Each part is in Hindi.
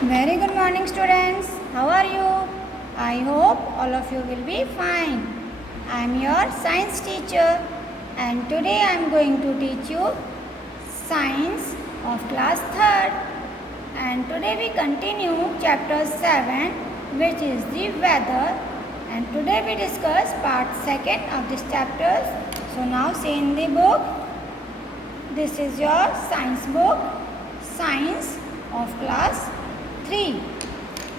Very good morning, students. How are you? I hope all of you will be fine. I am your science teacher, and today I am going to teach you science of class 3rd. And today we continue chapter 7, which is the weather. And today we discuss part 2nd of this chapter. So now see in the book. This is your science book, Science of class 3.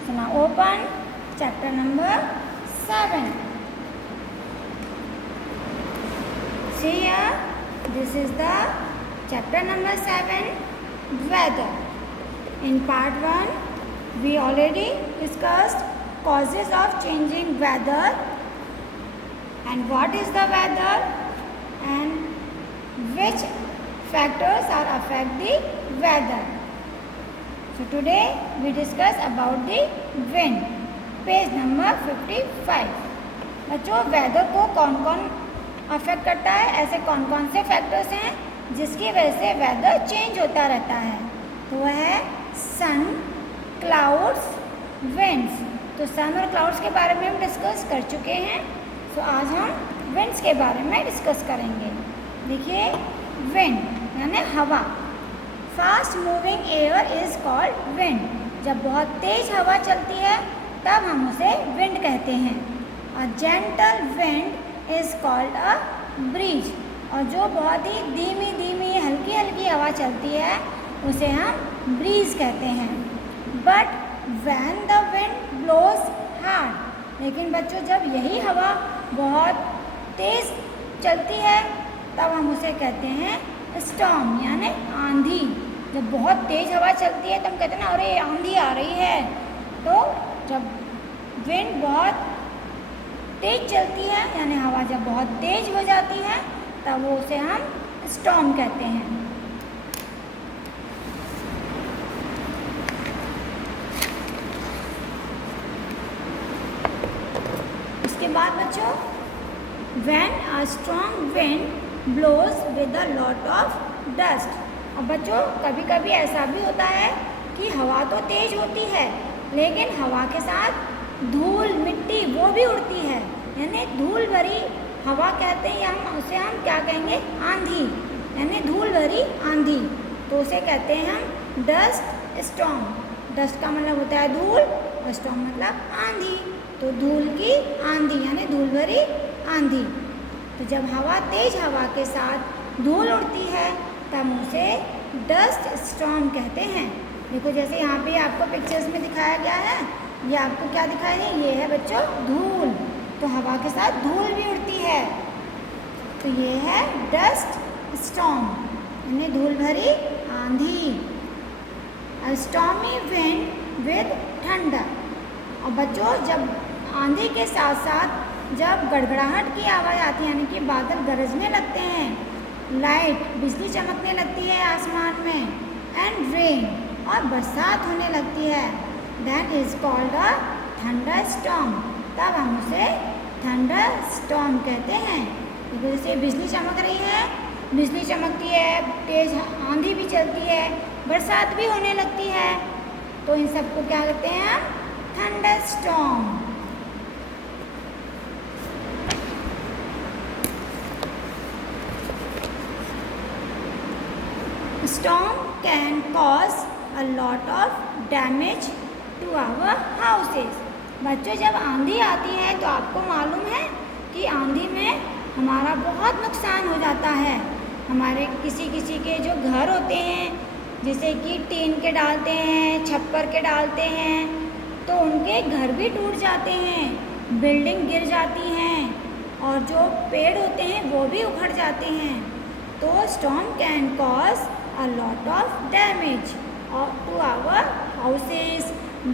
So now open chapter number 7. See here, this is the chapter number 7, weather. In part 1, we already discussed causes of changing weather and what is the weather and which factors are affect the weather. So today we discuss about the wind. Page number 55. बच्चों वेदर को कौन कौन अफेक्ट करता है, ऐसे कौन कौन से फैक्टर्स हैं जिसकी वजह से वेदर चेंज होता रहता है? तो वह है सन, क्लाउड्स, विंड्स. तो सन और क्लाउड्स के बारे में हम डिस्कस कर चुके हैं. तो आज हम विंड्स के बारे में डिस्कस करेंगे. देखिए, विंड यानी हवा. Fast moving air is called wind. जब बहुत तेज हवा चलती है तब हम उसे विंड कहते हैं. A gentle wind is called a breeze. और जो बहुत ही धीमी धीमी हल्की हल्की हवा चलती है उसे हम ब्रीज कहते हैं. But when the wind blows hard. लेकिन बच्चों जब यही हवा बहुत तेज चलती है तब हम उसे कहते हैं स्टॉर्म यानी आंधी. जब बहुत तेज हवा चलती है तो हम कहते हैं ना, अरे आंधी आ रही है. तो जब विंड बहुत तेज चलती है यानी हवा जब बहुत तेज हो जाती है तब वो उसे हम स्टॉर्म कहते हैं. इसके बाद बच्चों, when a strong wind blows with a lot of dust. और बच्चों कभी कभी ऐसा भी होता है कि हवा तो तेज होती है लेकिन हवा के साथ धूल मिट्टी वो भी उड़ती है, यानी धूल भरी हवा कहते हैं. हम उसे हम क्या कहेंगे? आंधी, यानी धूल भरी आंधी. तो उसे कहते हैं हम डस्ट स्टॉर्म. डस्ट का मतलब होता है धूल और स्टॉर्म मतलब आंधी. तो धूल की आंधी यानी धूल भरी आंधी. तो जब हवा तेज हवा के साथ धूल उड़ती है तब उसे डस्ट स्टॉर्म कहते हैं. देखो जैसे यहाँ पे आपको पिक्चर्स में दिखाया गया है, ये आपको क्या दिखाया है? ये है बच्चों धूल. तो हवा के साथ धूल भी उड़ती है. तो ये है डस्ट स्टॉर्म यानी धूल भरी आंधी. अ स्टॉर्मी विंड विद थंडर. और बच्चों जब आंधी के साथ साथ जब गड़गड़ाहट की आवाज़ आती है यानी कि बादल गरजने लगते हैं, लाइट बिजली चमकने लगती है आसमान में, एंड रेन और बरसात होने लगती है, that is called a thunder storm. तब हम उसे थंडर स्टॉर्म कहते हैं. जैसे बिजली चमक रही है, बिजली चमकती है, तेज आंधी भी चलती है, बरसात भी होने लगती है, तो इन सबको क्या कहते हैं हम? Thunder storm. Storm can cause a lot of damage to our houses. बच्चों जब आंधी आती है तो आपको मालूम है कि आंधी में हमारा बहुत नुकसान हो जाता है. हमारे किसी किसी के जो घर होते हैं जैसे कि टीन के डालते हैं, छप्पर के डालते हैं, तो उनके घर भी टूट जाते हैं, बिल्डिंग गिर जाती हैं और जो पेड़ होते हैं वो भी उखड़ जाते हैं. तो storm can cause a lot of damage to our houses,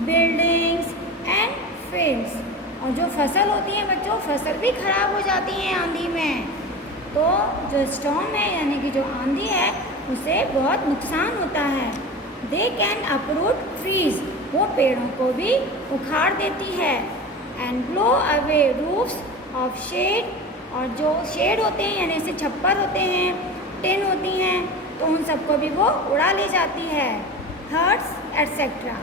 buildings and fields. और जो फसल होती है बच्चों, फसल भी खराब हो जाती है आंधी में. तो जो स्टॉर्म है यानी कि जो आंधी है उसे बहुत नुकसान होता है. They can uproot trees. वो पेड़ों को भी उखाड़ देती है. And blow away roofs of shade. और जो शेड होते हैं यानी जैसे छप्पर होते हैं, टिन होती हैं, तो उन सबको भी वो उड़ा ले जाती है. Hurts etcetera.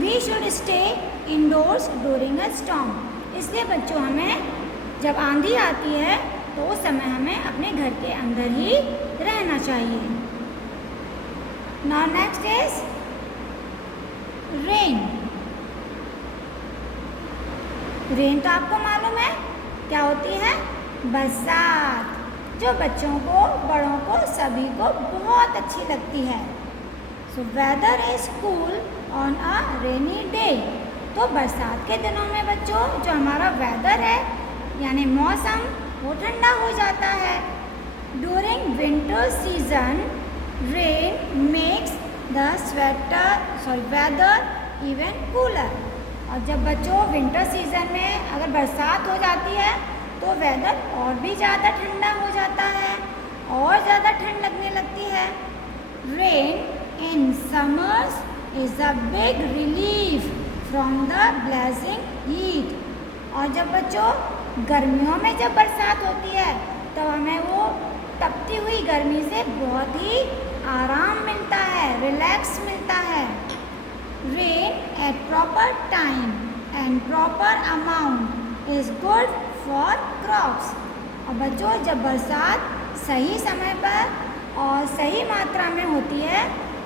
We should stay indoors during a storm. इसलिए बच्चों हमें जब आंधी आती है तो उस समय हमें अपने घर के अंदर ही रहना चाहिए। Now next is rain. Rain तो आपको मालूम है क्या होती है? बरसात, जो बच्चों को, बड़ों को, सभी को बहुत अच्छी लगती है। So whether is cool on a rainy day. तो बरसात के दिनों में बच्चों जो हमारा वेदर है यानी मौसम वो ठंडा हो जाता है। During winter season rain makes the weather even cooler. और जब बच्चों विंटर सीजन में अगर बरसात हो जाती है तो वेदर और भी ज़्यादा ठंडा हो जाता है और ज़्यादा ठंड लगने लगती है। Rain in summers is a big relief from the blazing heat. और जब बच्चों गर्मियों में जब बरसात होती है तो हमें वो तपती हुई गर्मी से बहुत ही आराम मिलता है, रिलैक्स मिलता है। Rain at proper time and proper amount is good for crops. और बच्चों जब बरसात सही समय पर और सही मात्रा में होती है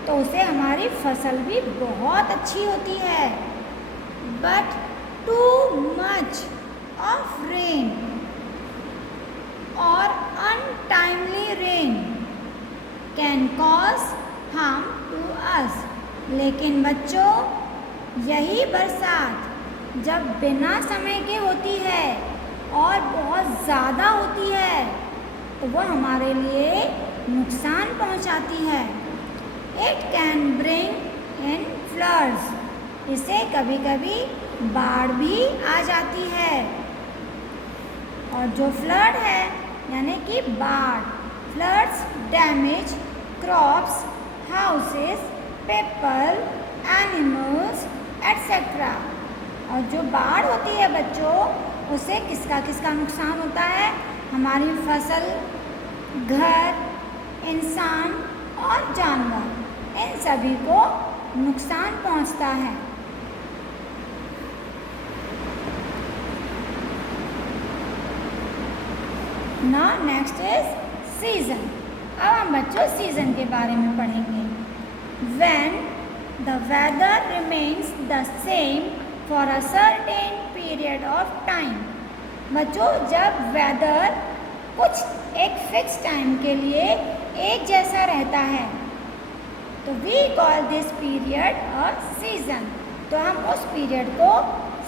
तो उससे हमारी फसल भी बहुत अच्छी होती है। But too much of rain और untimely rain can cause harm to us. लेकिन बच्चों यही बरसात जब बिना समय के होती है और बहुत ज़्यादा होती है तो वह हमारे लिए नुकसान पहुंचाती है। It can bring in floods. इससे कभी कभी बाढ़ भी आ जाती है। और जो फ्लड है यानी कि बाढ़, floods damage crops, houses, people, animals etcetera. और जो बाढ़ होती है बच्चों उससे किसका किसका नुकसान होता है? हमारी फसल, घर, इंसान और जानवर, इन सभी को नुकसान पहुंचता है। Now next is season. अब हम बच्चों सीजन के बारे में पढ़ेंगे। When the weather remains the same for a certain period of time। बच्चों जब वेदर कुछ एक फिक्स टाइम के लिए एक जैसा रहता है तो we call this period a season. तो हम उस पीरियड को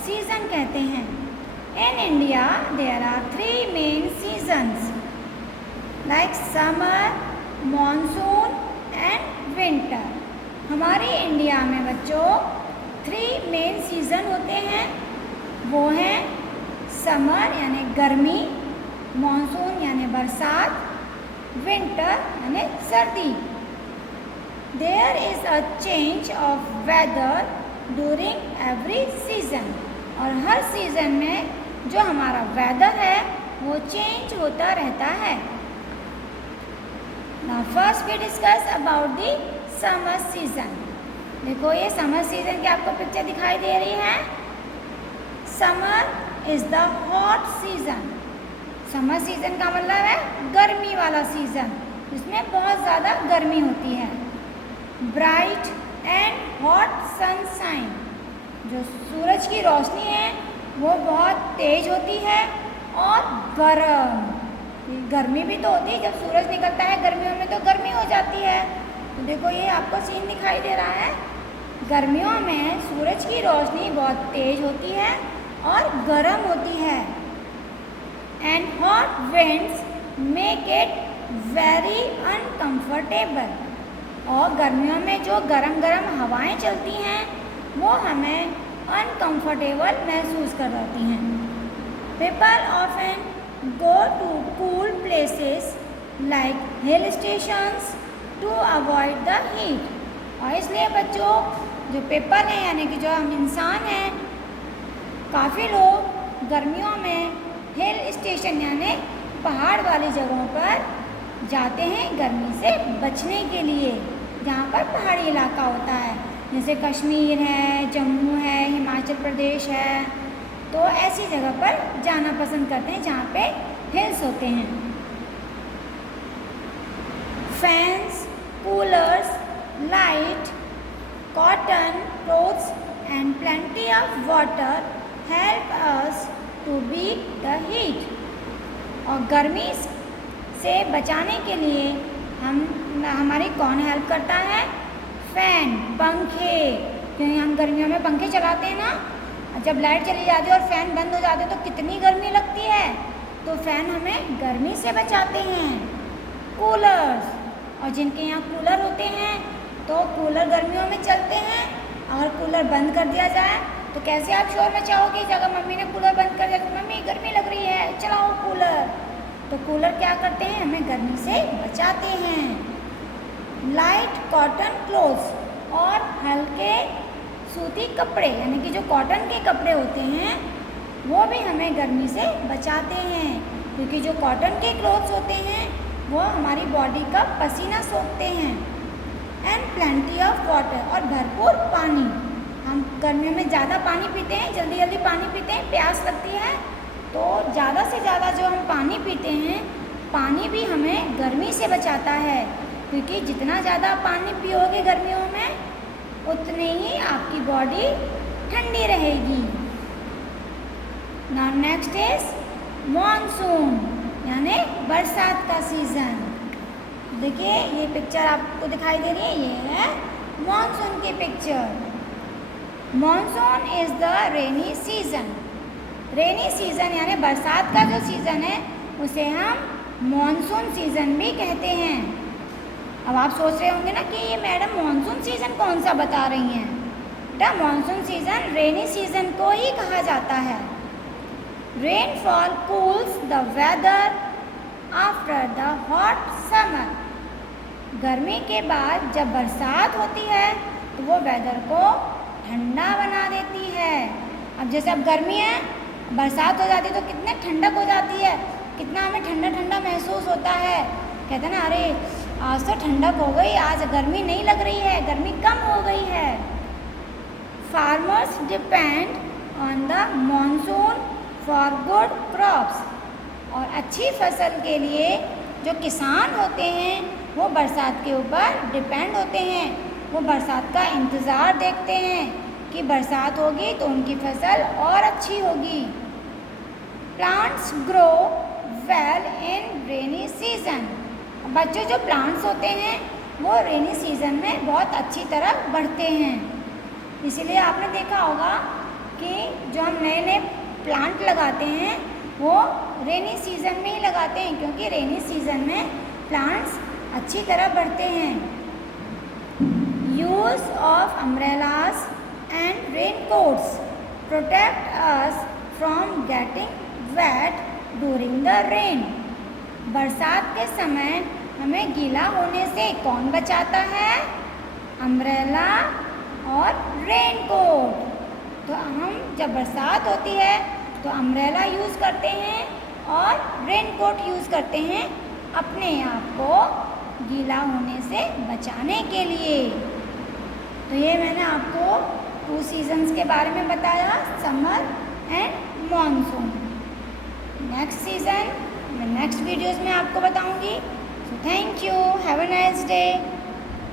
सीजन कहते हैं। In India there are 3 main seasons like summer, monsoon and winter। हमारे इंडिया में बच्चों 3 मेन सीज़न होते हैं। वो हैं समर यानी गर्मी, मॉनसून यानी बरसात, विंटर यानी सर्दी। There is a change of weather during every season. और हर सीज़न में जो हमारा वेदर है वो चेंज होता रहता है। Now first we discuss about the summer season. देखो ये समर सीजन की आपको पिक्चर दिखाई दे रही है। Summer is the hot season. Summer season का मतलब है गर्मी वाला सीजन, जिसमें बहुत ज़्यादा गर्मी होती है। Bright and hot sunshine. जो सूरज की रोशनी है वो बहुत तेज होती है और गर्मी भी तो होती है। जब सूरज निकलता है गर्मियों में तो गर्मी हो जाती है। तो देखो ये आपको सीन दिखाई दे रहा है। गर्मियों में सूरज की रोशनी बहुत तेज होती है और गर्म होती है। And hot winds make it very uncomfortable. और गर्मियों में जो गरम गरम हवाएं चलती हैं वो हमें अनकंफर्टेबल महसूस करवाती हैं। People often go to cool places like hill stations to avoid the heat. और इसलिए बच्चों जो पीपल हैं यानी कि जो हम इंसान हैं, काफ़ी लोग गर्मियों में हिल स्टेशन यानी पहाड़ वाली जगहों पर जाते हैं गर्मी से बचने के लिए, जहाँ पर पहाड़ी इलाका होता है। जैसे कश्मीर है, जम्मू है, हिमाचल प्रदेश है, तो ऐसी जगह पर जाना पसंद करते हैं जहाँ पे हिल्स होते हैं। Fans, coolers, light, cotton clothes and plenty of water help us to beat the heat. और गर्मी से बचाने के लिए हमारी कौन हेल्प करता है? फैन, पंखे। क्योंकि हम गर्मियों में पंखे चलाते हैं ना, जब लाइट चली जाती है और फैन बंद हो जाते हैं तो कितनी गर्मी लगती है, तो फैन हमें गर्मी से बचाते हैं। कूलर्स, और जिनके यहाँ कूलर होते हैं तो कूलर गर्मियों में चलते हैं। अगर कूलर बंद कर दिया जाए तो कैसे आप शोर मचाओगे? अगर मम्मी ने कूलर बंद कर दिया तो मम्मी गर्मी लग रही है, चलाओ कूलर। तो कूलर क्या करते हैं? हमें गर्मी से बचाते हैं। लाइट कॉटन क्लोथ्स, और हल्के सूती कपड़े, यानी कि जो कॉटन के कपड़े होते हैं वो भी हमें गर्मी से बचाते हैं, क्योंकि जो कॉटन के क्लोथ्स होते हैं वो हमारी बॉडी का पसीना सोखते हैं। एंड प्लेंटी ऑफ वाटर, और भरपूर पानी। हम गर्मियों में ज़्यादा पानी पीते हैं, जल्दी जल्दी पानी पीते हैं, प्यास लगती है, तो ज़्यादा से ज़्यादा जो हम पानी पीते हैं, पानी भी हमें गर्मी से बचाता है, क्योंकि जितना ज़्यादा पानी पियोगे गर्मियों में उतनी ही आपकी बॉडी ठंडी रहेगी। नाउ नेक्स्ट इज मॉनसून, यानी बरसात का सीज़न। देखिए ये पिक्चर आपको दिखाई दे रही है, ये है मॉनसून की picture. Monsoon is the rainy season. Rainy season यानी बरसात का जो सीज़न है उसे हम मॉनसून सीज़न भी कहते हैं। अब आप सोच रहे होंगे ना कि ये मैडम मॉनसून सीज़न कौन सा बता रही हैं। बेटा मॉनसून सीज़न रेनी सीज़न को ही कहा जाता है। Rainfall cools the weather after the hot summer. गर्मी के बाद जब बरसात होती है तो वो वेदर को ठंडा बना देती है। अब जैसे अब गर्मी है, बरसात हो जाती है तो कितने ठंडक हो जाती है, कितना हमें ठंडा ठंडा महसूस होता है। कहते हैं ना, अरे आज तो ठंडक हो गई, आज गर्मी नहीं लग रही है, गर्मी कम हो गई है। Farmers depend on the monsoon for good crops. और अच्छी फसल के लिए जो किसान होते हैं वो बरसात के ऊपर डिपेंड होते हैं। वो बरसात का इंतज़ार देखते हैं कि बरसात होगी तो उनकी फसल और अच्छी होगी। Plants grow well in rainy season. बच्चों जो प्लांट्स होते हैं वो रेनी सीज़न में बहुत अच्छी तरह बढ़ते हैं। इसीलिए आपने देखा होगा कि जो हम नए नए प्लांट लगाते हैं वो रेनी सीज़न में ही लगाते हैं, क्योंकि रेनी सीज़न में प्लांट्स अच्छी तरह बढ़ते हैं। Use of umbrellas and raincoats protect us from getting wait during the rain. बरसात के समय हमें गीला होने से कौन बचाता है? अम्ब्रेला और रेनकोट। तो हम जब बरसात होती है तो अम्ब्रेला यूज़ करते हैं और रेनकोट यूज़ करते हैं अपने आप को गीला होने से बचाने के लिए। तो ये मैंने आपको 2 सीजन्स के बारे में बताया, summer and monsoon. Next season मैं नेक्स्ट वीडियोज़ में आपको बताऊंगी। So thank you, have a nice day.